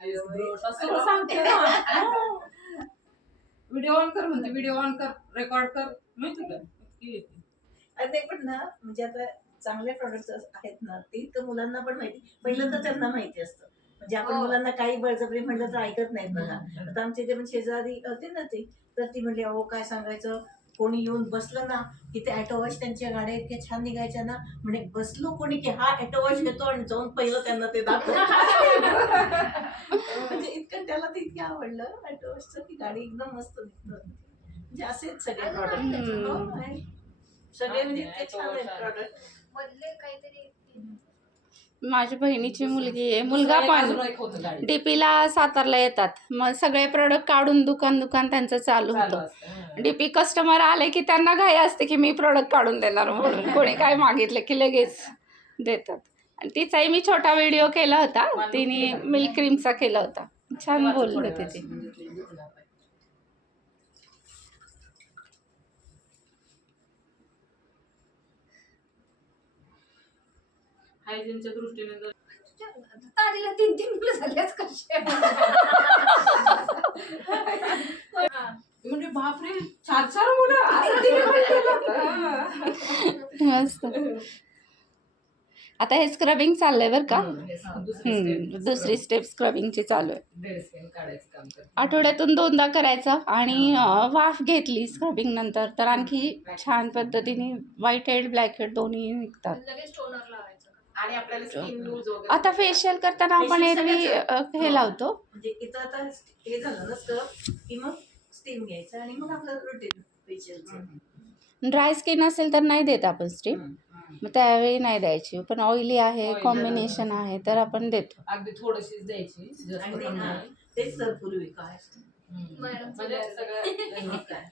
सांगते video on कर म्हणते. व्हिडिओ ऑन कर. रेकॉर्ड कर. माहिती का इतकी येते. आणि ते पण ना म्हणजे आता चांगले प्रॉडक्ट आहेत ना ते इतकं मुलांना पण माहिती. पहिलं तर त्यांना माहिती असतं. म्हणजे आपण हो. मुलांना काही बळजबरी म्हणलं तर ऐकत नाहीत बघा. आता आमच्या इथे पण शेजारी होते ना ते. तर ती म्हणली अहो काय सांगायचं? कोणी येऊन बसलं ना की ते ॲटोवॉश त्यांच्या गाड्या इतक्या छान निघायच्या ना म्हणे बसलो कोणी की हा ॲटोवॉश घेतो आणि जाऊन पहिलं त्यांना ते दाखवतो. म्हणजे इतकं त्याला ते इतकं आवडलं ॲटोवॉशचं की गाडी एकदम मस्त दिसत म्हणजे असेच सगळे प्रॉडक्ट सगळे म्हणजे इतके छान आहेत प्रॉडक्ट मधले काहीतरी माझ्या बहिणीची मुलगी आहे. मुलगा पण. डीपीला सातारला येतात. मग सगळे प्रोडक्ट काढून दुकान दुकान त्यांचं चालू होतं. डीपी कस्टमर आले की त्यांना घाई असते की मी प्रोडक्ट काढून देणार म्हणून. कोणी काय मागितलं की लगेच देतात. आणि तिचाही मी छोटा व्हिडिओ केला होता. तिने मिल्क क्रीमचा केला होता. छान बोलले थोड्या होते ते वेळात म्हणजे ते घेऊन आपण. हायजीनच्या दृष्टीने जर तारीला तीन तीन मुलं झाल्याच कसे? म्हणजे बापरे चार चार मुलं? असं तिने म्हटलं. मस्त. आता हे स्क्रबिंग चाललंय बरं का? हं, दुसरी हम्म, step. दुसरी स्टेप स्क्रबिंगची चालू आहे. डेड स्किन काढायचं काम करते. आठवड्यातून दोनदा करायचं आणि अं, वाफ घेतली स्क्रबिंग नंतर. तर आणखी छान पद्धतीने व्हाईट हेड ब्लॅक हेड दोन्ही निघतात. लगेच टोनर आणि आपल्याला स्किन लूज वगैरे आता फेशियल करताना आपण Facial एरवी अं, हे लावतो. म्हणजे इथं आता हे झालं नसतं की मग स्टीम घ्यायचं आणि मग आपलं रुटीन फेशियलचं ड्राय स्किन असेल तर नाही देत आपण स्टीम. मग त्यावेळी नाही द्यायची. पण ऑइली आहे Oily कॉम्बिनेशन आहे. तर आपण देतो. अगदी थोडीशीच द्यायची जास्त आणि ते पण ना, नाही. तेच तर पूर्वी काय हं. म्हणजे सगळं मग काय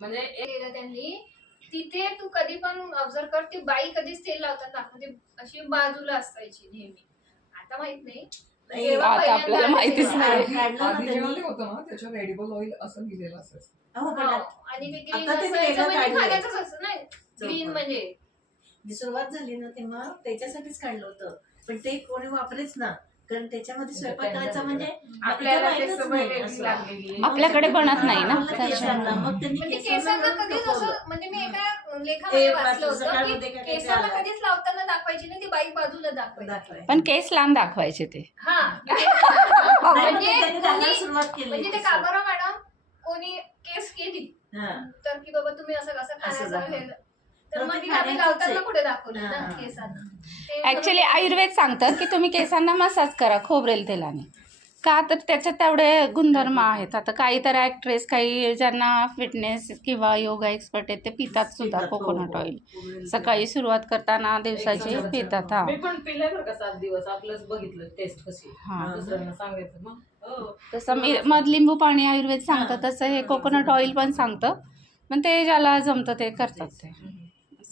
म्हणजे एक- केलं त्यांनी तिथे तू कधी पण ऑब्झर्व कर ती बाई कधीच तेल लावताना दाखवते अशी बाजूला असायची नेहमी. आता माहीत नाही. नाही, जेव्हा आता पहिल्यांदा आपल्याला आली माहितीच तेव्हा. नाही. काढलं ना आधी जेव्हा त्यांनी. ते होतं ना त्याच्यावर एडिबल ऑइल असं लिहिलेलं असायचं. हो, पण हो, आणि ते ग्रीन आता ते असायचं वेगळं म्हणजे काढलंय. खाण्याचंच असतं ना ग्रीन म्हणजे. जी सुरुवात झाली ना तेव्हा त्याच्यासाठीच काढलं होतं. पण ते कोणी वापरेच ना. कारण त्याच्यामध्ये स्वयंपाक करायचा म्हणजे आपल्याला माहीतच ते नाही सवय असं. लागलेली आहे. आपल्याकडे बनत नाही ना केसांना, मग त्यांनी म्हणजे केसांना केसांना कधीच. असं म्हणजे मी एका लेखामध्ये ते वाचलं होतं सकाळमध्ये की काय काय केसाला आलं. कधीच लावताना दाखवायची नाही ती बाई बाजूला दाखवायची दाखवायचं. पण केस लांब दाखवायचे ते हा नाही, पण म्हणजे त्यांनी घालायला कोणी- सुरुवात केली म्हणजे ते काबारा मॅडम कोणी केस केली हा. तर की बाबा तुम्ही असं कसं खाण्याचं दाखवा. हे ऍक्च्युली आयुर्वेद सांगतं की तुम्ही केसांना मसाज करा खोबरेल तेलाने. का तर त्याच्यात तेवढे गुणधर्म आहेत. आता काही तर ऍक्ट्रेस काही ज्यांना फिटनेस किंवा योगा एक्सपर्ट आहेत ते पितात सुद्धा पितात, हो, कोकोनट हो. ऑइल सकाळी सुरुवात करताना दिवसाची पितात हा. मी पण पिलंय बरं का सात दिवस. आपलंच बघितलं टेस्ट कशी. हा. दुसऱ्यांना सांगायचं मग हो. तसं मी मधलिंबू पाणी आयुर्वेद सांगतं तसं हे कोकोनट ऑइल पण सांगतं. पण ते ज्याला जमतं ते करतात ते.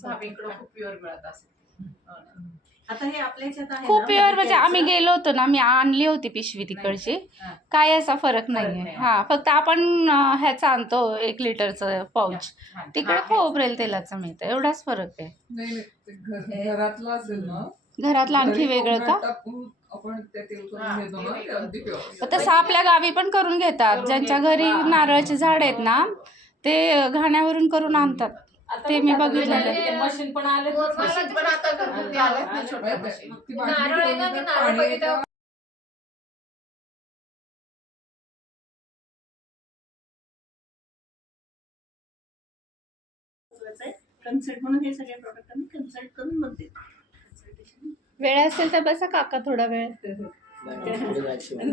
खूप प्युअर मिळत असेल. हो ना. आता हे आपल्या ह्याच्यात आहे खूप ना, प्युअर म्हणजे आम्ही त्याचं- गेलो होतो ना मी आणली होती पिशवी तिकडची. हा. काय असा फरक नाहीये. नाही. हा फक्त आपण अं, ह्याचं आणतो एक लिटरचं पाऊच हा. तिकडे हा, खोबरेल तेलाचं मिळतं. एवढाच फरक आहे. नाही नाही. ते घर- घरातलं असेल ना घरातलं आणखी घरी वेगळं का? कोकणात टाकून आपण ते तेल हा, करून घेतो ते ना ते वेगळं. अगदी प्युअर पण तसं आपल्या गावी पण करून घेतात. करून ज्यांच्या घेतात. घरी हा. नारळाचे झाड आहेत ना ते घाण्यावरून करून आणतात. ते मी आता बघितलेलं आहे. ते मशीन पण आले मशीन पण आता घरगुती आलेत ना छोट्या मशीन. ती बाटली नारळ आहे ना, ठेवून ते त्यात नारळ पाणी बघितलं. त्या- कन्सल्ट म्हणून हे सगळे प्रॉडक्ट आम्ही कन्सल्ट करून मग देतो. वेळ असेल तर बसा काका थोडा वेळ.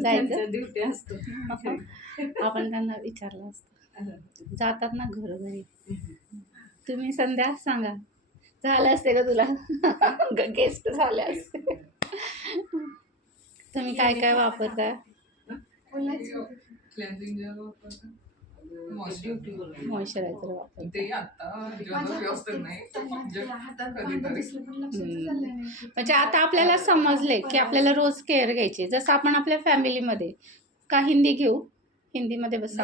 जायचं. ड्युटी असतो. आपण त्यांना विचारलं असतं. जातात ना घरोघरी. तुम्ही संध्या सांगा. झालं असते का तुला? गेस्ट झाले असते. तुम्ही काय काय वापरता. मॉइश्चरायझर म्हणजे आता आपल्याला समजले की आपल्याला रोज केअर घ्यायची. जसं आपण आपल्या फॅमिलीमध्ये का हिंदी घेऊ? हिंदीमध्ये बसा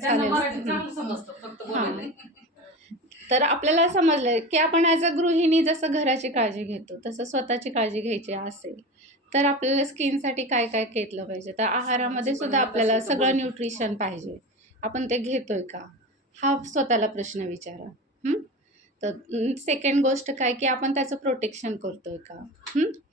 त्यांना चालेल. तर आपल्याला समजलं की आपण ॲज अ गृहिणी जसं घराची काळजी घेतो तसं स्वतःची काळजी घ्यायची असेल तर आपल्याला स्किनसाठी काय काय घेतलं पाहिजे? तर आहारामध्ये सुद्धा आपल्याला सगळं न्यूट्रिशन पाहिजे. आपण ते घेतोय का? हा स्वतःला प्रश्न विचारा? तर सेकंड गोष्ट काय की आपण त्याचं प्रोटेक्शन करतोय का?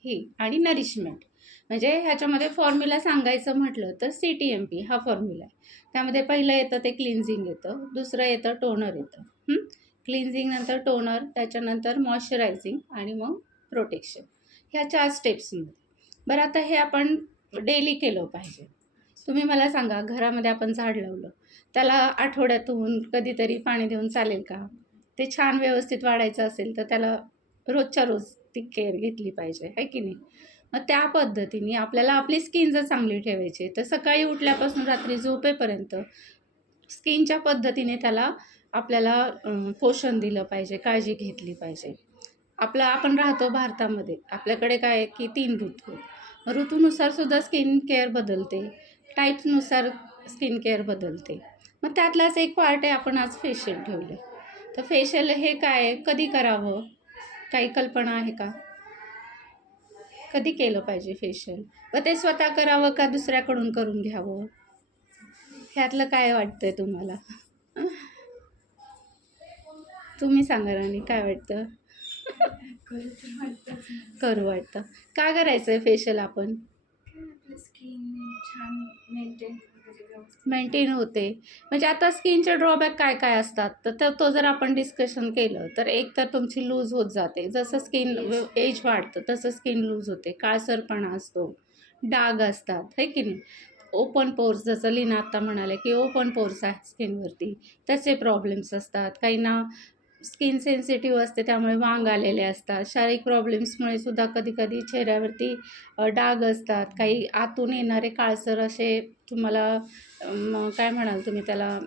ही? आणि नरिशमेंट म्हणजे ह्याच्यामध्ये फॉर्म्युला सांगायचं म्हटलं तर सी टी एम पी हा फॉर्म्युला आहे. त्यामध्ये पहिलं येतं ते क्लिन्झिंग येतं दुसरं येतं टोनर येतं. क्लिन्झिंग नंतर टोनर त्याच्यानंतर मॉइश्चरायझिंग आणि मग प्रोटेक्शन. ह्या चार स्टेप्समध्ये बरं आता हे आपण डेली केलं पाहिजे. तुम्ही मला सांगा घरामध्ये आपण झाड लावलं त्याला आठवड्यातून कधीतरी पाणी देऊन चालेल का? ते छान व्यवस्थित वाढायचं असेल तर त्याला रोजच्या रोज ती केअर घेतली पाहिजे आहे की नाही? मग त्या पद्धतीने आपल्याला आपली स्किन जर चांगली ठेवायची तर सकाळी उठल्यापासून रात्री झोपेपर्यंत स्किनच्या पद्धतीने त्याला आपल्याला पोषण दिलं पाहिजे काळजी घेतली पाहिजे. आपलं आपण राहतो भारतामध्ये. आपल्याकडे काय आहे की तीन ऋतू ऋतूनुसार सुद्धा स्किन केअर बदलते. टाईपनुसार स्किन केअर बदलते. मग त्यातलाच एक पार्ट आहे आपण आज फेशियल ठेवले तर फेशियल हे काय कधी करावं? काही कल्पना आहे का? कधी केलं पाहिजे फेशियल? व ते स्वतः करावं का दुसऱ्याकडून करून घ्यावं? ह्यातलं काय वाटतंय तुम्हाला? तुम्ही सांगा राणी काय वाटतं? करू वाटतं. का करायचं आहे फेशियल आपण? स्किन छान मेंटेन होते. म्हणजे आता स्किनचे ड्रॉबॅक काय काय असतात? तर तो- तो जर आपण डिस्कशन केलं तर एक तर तुमची लूज होत जाते. जसं स्किन एज वाढतं तसं स्किन लूज होते. काळसरपणा असतो. डाग असतात. है की नाही? ओपन पोर्स जसं लीना आत्ता म्हणाले की ओपन पोर्स आहेत स्किनवरती त्याचे प्रॉब्लेम्स असतात. काहींना स्किन सेन्सिटिव्ह असते त्यामुळे वांग आलेले असतात. शारीरिक प्रॉब्लेम्समुळे सुद्धा कधी कधी चेहऱ्यावरती डाग असतात. काही आतून येणारे काळसर असे तुम्हाला काय म्हणाल तुम्ही त्याला?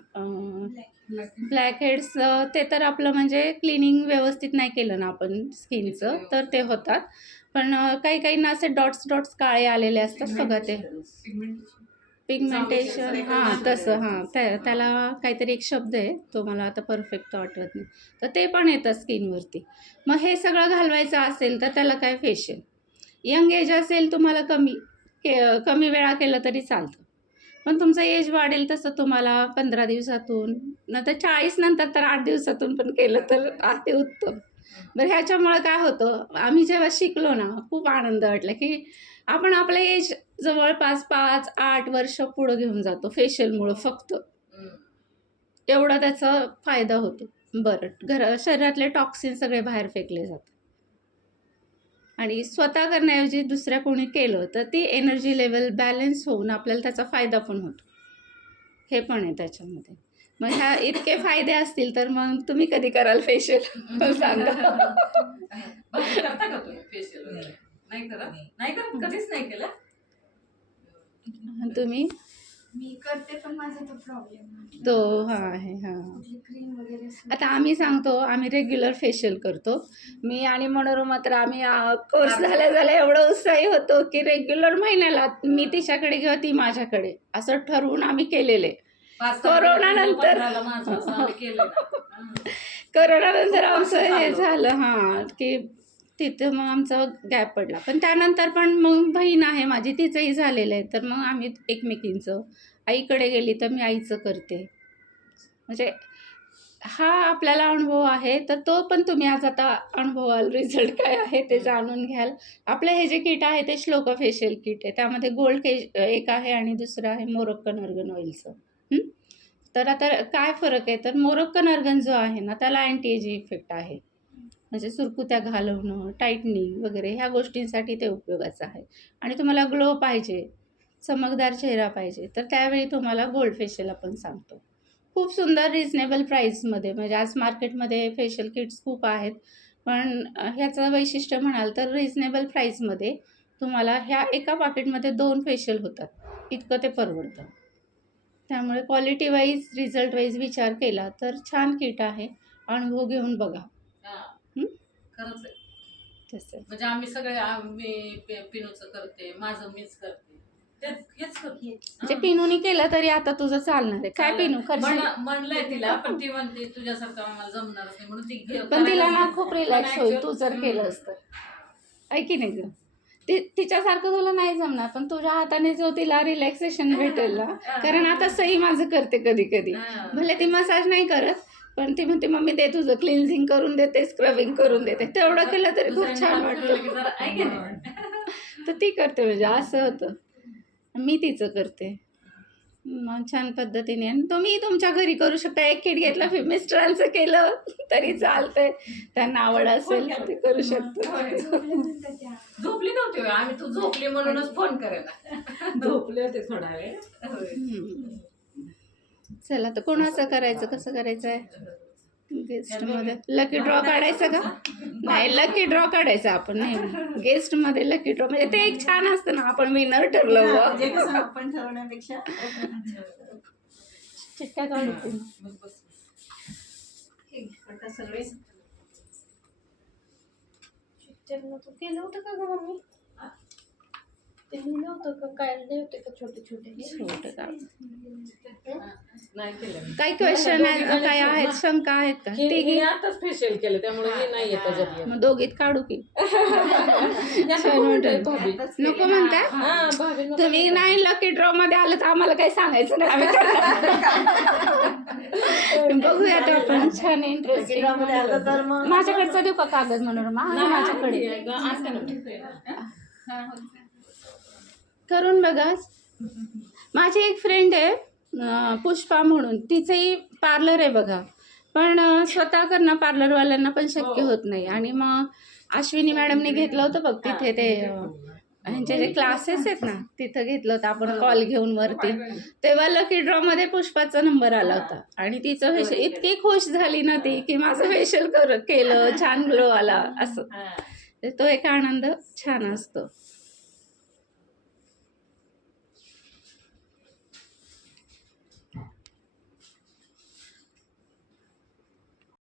ब्लॅक हेड्स ते तर आपलं म्हणजे क्लिनिंग व्यवस्थित नाही केलं ना आपण स्किनचं तर ते होतात. पण काही काही काहींना असे डॉट्स डॉट्स काळे आलेले असतात बघा ते. पिगमेंटेशन हां तसं हां. त्या त्याला काहीतरी एक शब्द आहे तो मला आता परफेक्ट आठवत नाही. तर ते पण येतं स्किनवरती. मग हे सगळं घालवायचं असेल तर त्याला काय फेशियल यंग एज असेल तुम्हाला कमी के कमी वेळा केलं तरी चालतं. पण तुमचं एज वाढेल तसं तुम्हाला पंधरा दिवसातून नंतर चाळीस नंतर तर आठ दिवसातून पण केलं तर अति उत्तम. बरं ह्याच्यामुळं काय होतं आम्ही जेव्हा शिकलो ना खूप आनंद वाटला की आपण आपलं एज जवळपास पाच आठ वर्ष पुढं घेऊन जातो फेशियलमुळं फक्त. एवढा त्याचा फायदा होतो. बरं घर शरीरातले टॉक्सिन सगळे बाहेर फेकले जातात. आणि स्वतः करण्याऐवजी दुसऱ्या कोणी केलं तर ती एनर्जी लेवल बॅलन्स होऊन आपल्याला त्याचा फायदा पण होतो. हे पण आहे त्याच्यामध्ये. मग ह्या इतके फायदे असतील तर मग तुम्ही कधी कराल फेशियल सांगा. फेशियल नाही करत? कधीच नाही केलं? तुम्ही? मी करते पण माझा तो प्रॉब्लेम तो हा आहे हा. क्रीम वगैरे असं. आता आम्ही सांगतो आम्ही रेग्युलर फेशियल करतो. मी आणि मनोरमा तर आम्ही कोर्स झाल्या झाल्या एवढं उत्साही होतो की रेग्युलर महिन्याला मी तिच्याकडे किंवा ती माझ्याकडे असं ठरवून आम्ही केलेले. कोरोना नंतर- पंधराला माझं असं आम्ही केलं ना. करोनानंतर आमचं हे. झालं हां. की तिथं मग आमचा गॅप पडला. पण त्यानंतर पण मग बहीण आहे माझी तिचंही झालेलं आहे. तर मग आम्ही एकमेकींचं आईकडे गेली तर मी आईचं करते. म्हणजे हा आपल्याला अनुभव आहे. तर तो पण तुम्ही आज आता अनुभवाल. रिझल्ट काय आहे ते जाणून घ्याल. आपलं हे जे किट आहे ते श्लोका फेशियल किट आहे. त्यामध्ये गोल्ड के एक आहे आणि दुसरं आहे मोरोक्कन अर्गन ऑइलचं तर आता काय फरक आहे? तर मोरोक्कन अर्गन जो आहे ना त्याला अँटी एजिंग इफेक्ट आहे. म्हणजे सुरकुत्या घालवणं टाईटनिंग वगैरे ह्या गोष्टींसाठी ते उपयोगाचं आहे. आणि तुम्हाला ग्लो पाहिजे चमकदार चेहरा पाहिजे तर त्यावेळी तुम्हाला गोल्ड फेशियल आपण सांगतो. खूप सुंदर रिजनेबल प्राईसमध्ये म्हणजे आज मार्केटमध्ये फेशियल किट्स खूप आहेत. पण ह्याचं वैशिष्ट्य म्हणाल तर रिजनेबल प्राईसमध्ये तुम्हाला ह्या एका पाकिटमध्ये दोन फेशियल होतात. इतकं ते परवडतं. त्यामुळे क्वालिटी वाईज रिझल्ट वाईज विचार केला तर छान किट आहे. अनुभव घेऊन बघा. खरंच आहे. तसं म्हणजे आम्ही सगळे आम्ही पि- पिनूचं करते माझं मीच करते. तेच हेच करते म्हणजे पिनूनी केलं तरी आता तुझं चालणार आहे. काय पिनू? करशील म्हण- म्हणलंय तिला पण ती म्हणते तुझ्यासारखं आम्हाला जमणारच नाही. म्हणून ती घे- पण तिला ना करायलाच खूप नाही. रिलॅक्स पण होईल. actual- तू जर. केलंस तर ऐकी नाही ग? ती तिच्यासारखं तुला नाही जमणार पण तुझ्या हाताने जो तिला रिलॅक्सेशन भेटेल ना कारण आता सही माझं करते कधी कधी भले ती मसाज नाही करत पण ती म्हणते मम्मी दे तुझं क्लिन्झिंग करून देते स्क्रबिंग करून देते तेवढं केलं तरी खूप छान वाटतं. तर ती करते म्हणजे असं होतं. मी तिचं करते. मग छान पद्धतीने. आणि तुम्ही तुमच्या घरी करू शकता. एक किट घेतलं फि- मिस्टरांचं केलं तरी चालतंय. त्यांना आवड असेल ते करू शकतो झोपली नव्हती. आम्ही तू झोपली म्हणूनच फोन करायला. झोपले होते थोडा वेळ. चला तर कोणाचं करायचं? कसं करायचं आहे गेस्टमध्ये. लकी ड्रॉ काढायचं का? नाही लकी ड्रॉ काढायचं आपण. नाही गेस्टमध्ये लकी ड्रॉ म्हणजे ते एक छान असतं ना आपण विनर ठरलो आपण ठरवण्यापेक्षा. केलं होतं का मम्मी? ते लिहिलं होतं का? काय लिहिले होते का छोटे छोटे? छोटं काम. नाही केलं काही क्वेश्चन आहेत? काय आहेत? शंका आहेत का? हे ते हे आताच फेशियल केलं त्यामुळे हे नाही येत त्याच्यात मग दोघीत काढू की. नको म्हणताय भाभी. नको म्हणताय? हा, भाभी नको. तुम्ही नाही लकी ड्रॉ मध्ये आलं तर आम्हाला काही सांगायचं नाही. बघूया ते आपण. छान इंटरेस्टिंगमध्ये आलं तर मग माझ्याकडचं देऊ का कागद मनोरमा आहे माझ्याकडे. असं नव्हतं. करून बघा. माझी एक फ्रेंड आहे पुष्पा म्हणून. तिचंही पार्लर आहे बघा. पण स्वतः करणं पार्लरवाल्यांना पण शक्य होत नाही. आणि मग अश्विनी मॅडमने घेतलं होतं बघ तिथे ते ह्यांचे जे क्लासेस आहेत ना तिथं घेतलं होतं. आपण कॉल घेऊन वरती. तेव्हा लकी ड्रॉमध्ये पुष्पाचा नंबर आला होता. आणि तिचं फेशियल इतकी खुश झाली ना ती की माझं फेशियल कर केलं छान ग्लो आला असं. तो एक आनंद छान असतो.